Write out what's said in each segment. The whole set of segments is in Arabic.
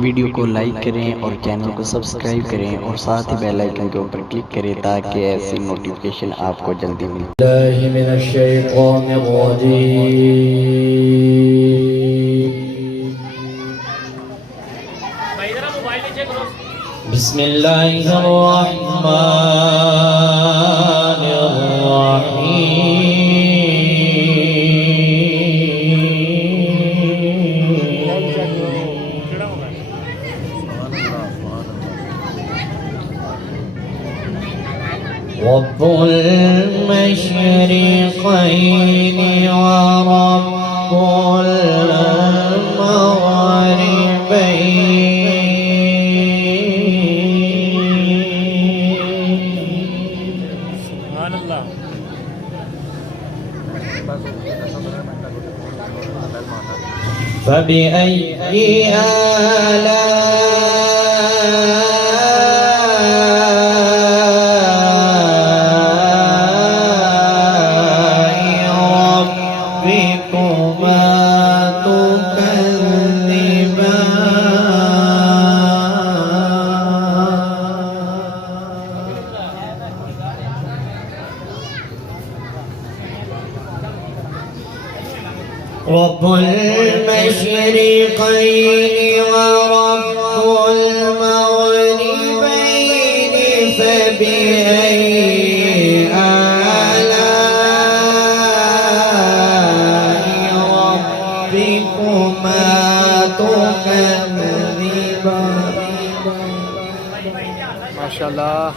वीडियो को लाइक करें और चैनल को सब्सक्राइब करें और साथ ही बेल आइकन के ऊपर क्लिक करें ताकि ऐसी नोटिफिकेशन आपको जल्दी रब्बुल मशरिक़ैन व रब्बुल मग़रिबैन फबिअय्यि रब्बुल मशरिक़ैन व रब्बुल मग़रिबैन फबिअय्यि आलाइ रब्बिकुमा तुकज़्ज़िबान। माशाअल्लाह।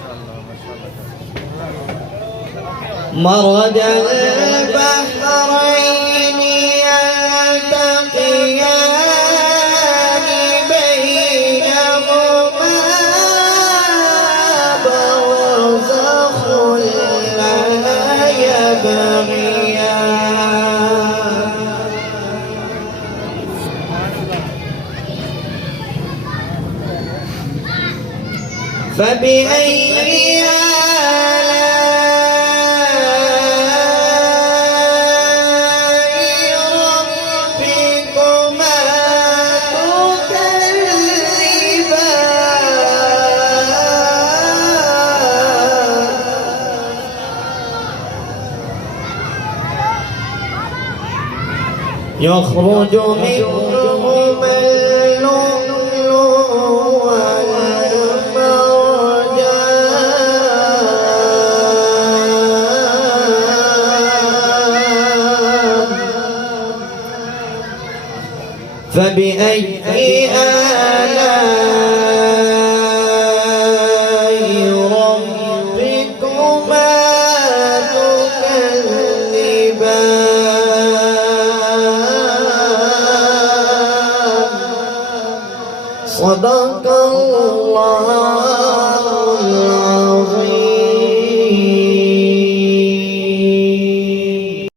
मरजल बहरैन यल्तक़ियान बैनहुमा बरज़ख़ुन ला यबग़ियान। फबिअय्यि يخرج منهما اللؤلؤ والمرجان فبأي آلاء ربكما تكذبان؟ صدق الله